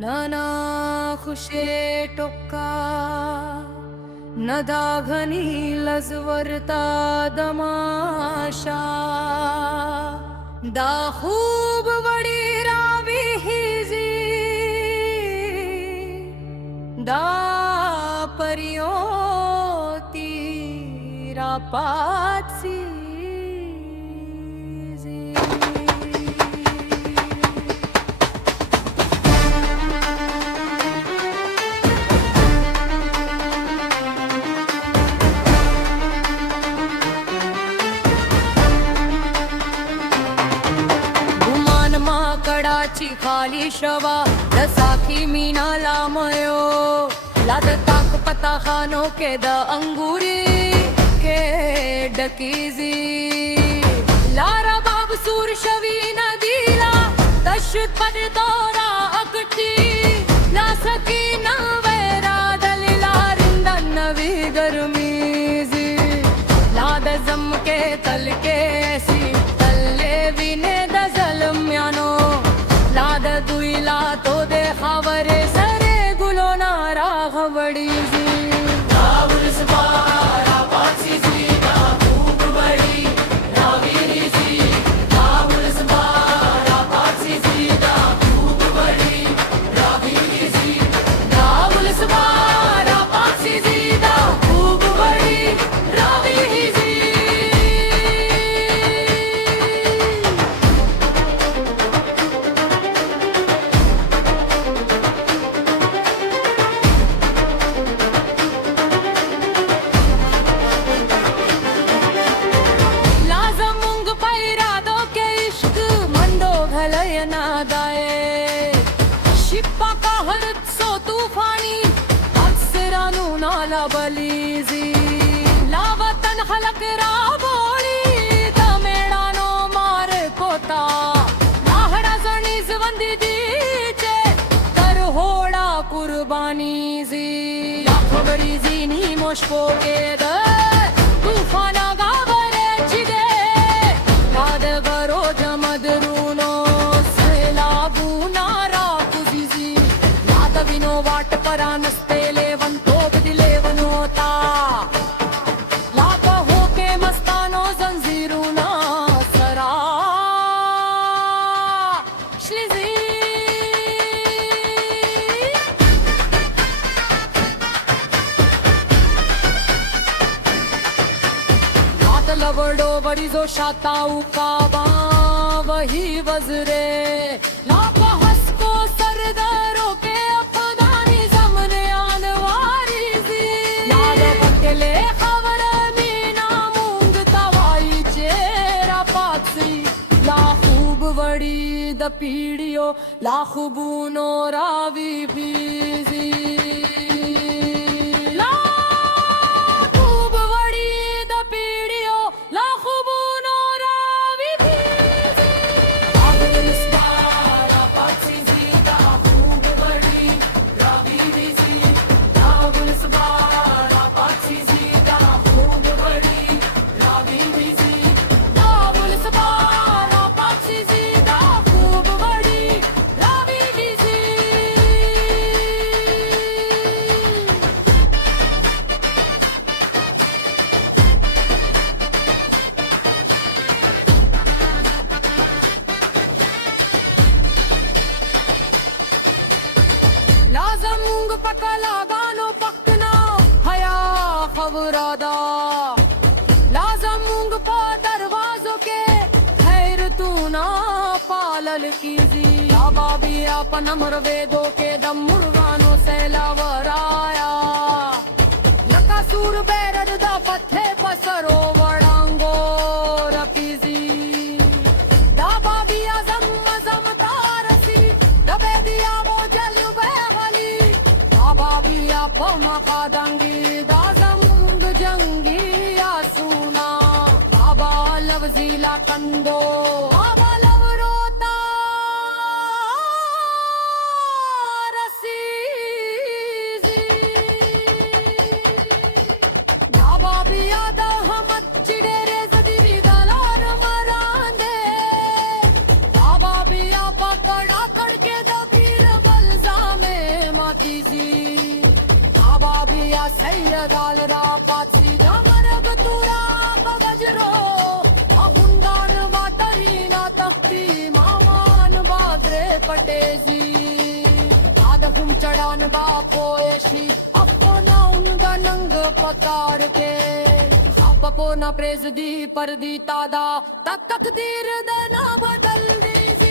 नाना खुशे टोका न दाघनी लजवरता दमाशा दा खूब वडी रावी हिजी दा परियोती रापाची कडाची खाली शवा दसाखी मीना लामयो लाद ताक पता खानो के द अंगूरी के डकीजी लारा बाब सूर शवी नदीला दशत पर दौरा अकटी ला सकी न वेरा दलिला रिंदा नवी गर्मीजी लाद जम के तल के ऐसी तल्ले विने द जलम यानो लाद दुईला तो दे खावरे सरे गुलो नारा खबड़ी जी रावुल सबारा पासी जी ना खूब बड़ी रावीरी जी रावुल सबारा पासी जी ना खूब बड़ी रावीरी जी रावुल सबारा पासी जी ना खूब बड़ी रावीरी जी शिप्पा का हरत सो तूफानी अक्सरानू नाला बलीजी लावतन खलक राबोली तमेड़ानो मार कोता लाहड़ा जनीज वंदी दीचे कर होड़ा कुर्बानी जी खबरी जी नी मुश्को के दर तूफाना गावरे चिदे याद करो जमदरूनो विनो वाट परा नस्तेले वन तोब दिले वनोता लापा होके मस्तानो जंजीरू ना सरा श्लिजी रात लवडो बड़ी जो शाताऊ काबा वही वजरे लापा हस्को सरदारों के ले खबर मीना मूंग तवाई चेरा पाक्सी ला खूब बड़ी द पीड़ियो ला खूबूनो रावी बीजी ला खूब बड़ी द पीड़ियो ला खूबूनो रावी बीजी आगुल स्टारा पाक्सी जी दा खूब बड़ी रावी बीजी आगुल स्टारा मूंग पका लगानो पकना हया खबरादा लाजम मूंग पा दरवाजों के खैर तू ना पालल कीजी लाबा भी अपन अमर वेदों के दम मुर्गानो से लावराया लका सूर बैरद दा पत्थे पसरो वड़ांगो रकीजी दाबा भी आजम मजम तारसी दबे दिया वो जल बाबिया पमा कादंगी दाजमुंग जंगी आसूना बाबा लवजीला कंदो बाबा लवरोता रसीजी बाबा बिया दा हमद चिड़ेरे जदी गलार मरांदे बाबा बिया पकड़ा करके दबीर बलजाम सैयदालरा पाची जामरग तुरा बगजरो हुंडान वाटरी ना तख्ती मामान बाजरे पटेजी आदहुम चढ़ान बापोएशी अपना उनका नंग पकार के अपो ना प्रेज दी पर दी तादा तक तकदीर दना बदल दीजी